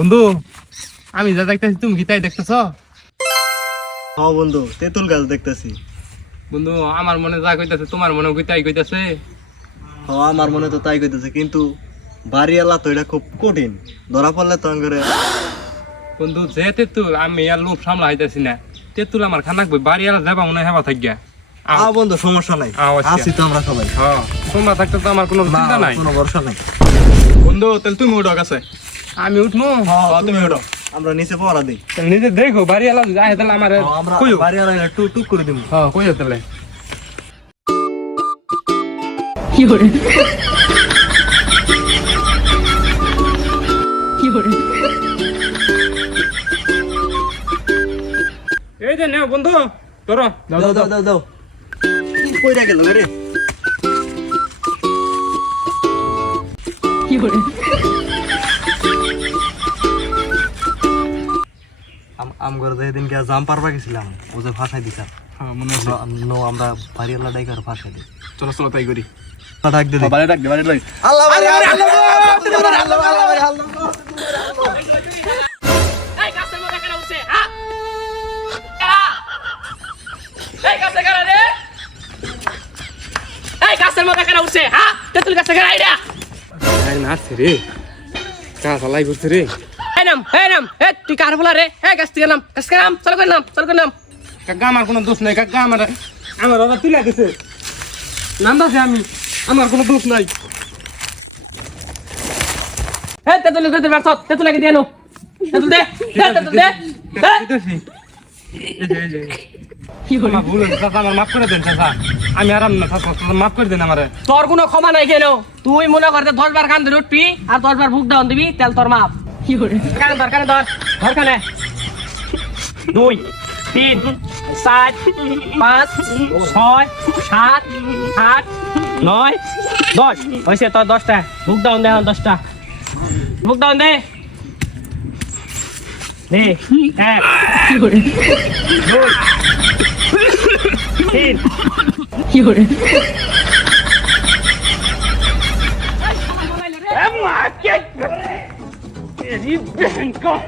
বন্ধু আমি যা দেখতেছি তুমি কি তাই দেখতেছ? হ্যাঁ বন্ধু, তেঁতুল গাছ দেখতেছি। বন্ধু আমার মনে যা কইতাছে তোমার মনে কি তাই কইতাছে? হ্যাঁ আমার মনে তো তাই কইতেছে, কিন্তু বাড়িওয়ালা তো এটা খুব কঠিন, ধরা পড়লে তো করে। বন্ধু যে তেঁতুল আমি আর লোভ সামলা হইতাছি না, তেঁতুল আমার খানাক বই বাড়িওয়ালা যাবা মনে হেবা থাকিয়া। হ্যাঁ বন্ধু সমস্যা নাই, আচ্ছা। আছি তো আমরা সবাই। হ্যাঁ তোমরা থাকতে তো আমার কোনো চিন্তা নাই। কোনো ভরসা নাই বন্ধু তাহলে তুমি উঠো কাছে, আমি উঠবো। তুমি ওঠো, আমরা নিচে পড়া দিই। তাহলে নিজে দেখো বাড়িওয়ালা যায় তাহলে আমার আমরা কইও। বাড়িওয়ালা টুক টুক করে দিব। হ্যাঁ কইও তাহলে। এই যে নেও বন্ধু ধরো। দাও দাও দাও দাও, কইরা গেল রে। আম করে যেদিন কে জাম পারবা গেছিলাম, ও যে ফাঁসাই দিছা। হ্যাঁ মনে আছে। আমরা বাড়িওয়ালা ডাইকার ফাঁসাই দিই। চলো চলো তাই করি। ডাক দে বাড়ি ডাক দে বাড়ি ডাক। আল্লাহ আল্লাহ আল্লাহ আল্লাহ এই গাছের মধ্যে কেন উঠছে হ্যাঁ এই গাছে কেন রে এই গাছের মধ্যে কেন উঠছে হ্যাঁ তেঁতুল গাছে কেন আইডা আরে নাচছে রে, কাজ আলাই করছে রে। এই নাম তুই কার বলা রে এই গাছ থেকে নাম চলো করে নাম কাকা আমার কোনো দোষ নাই, কাকা আমার বাবা তুলে গেছে নাম দাসে আমি, আমার কোনো দোষ নাই। এই তেঁতুল গাছে বেরছ তেঁতুল লাগে দিয়ে নো তেঁতুল দে দিতেছি। এই যে এই যে আমার ভুল হয়েছে চাচা, আমার মাফ করে দেন চাচা, আমি আরাম না চাচা, মাফ করে দেন আমারে। তোর কোনো ক্ষমা নাই কেন? তুই মনে করতে 10 বার কান ধরে উঠবি আর 10 বার বুক ডাউন দিবি তেল তোর মাপ। কানে ধর ধর কানে 2 3 4 5 6 7 8 9 10 হইছে তোর 10টা বুক ডাউন দে 10টা বুক down they they 1 2 3 Emma, get! He's been gone.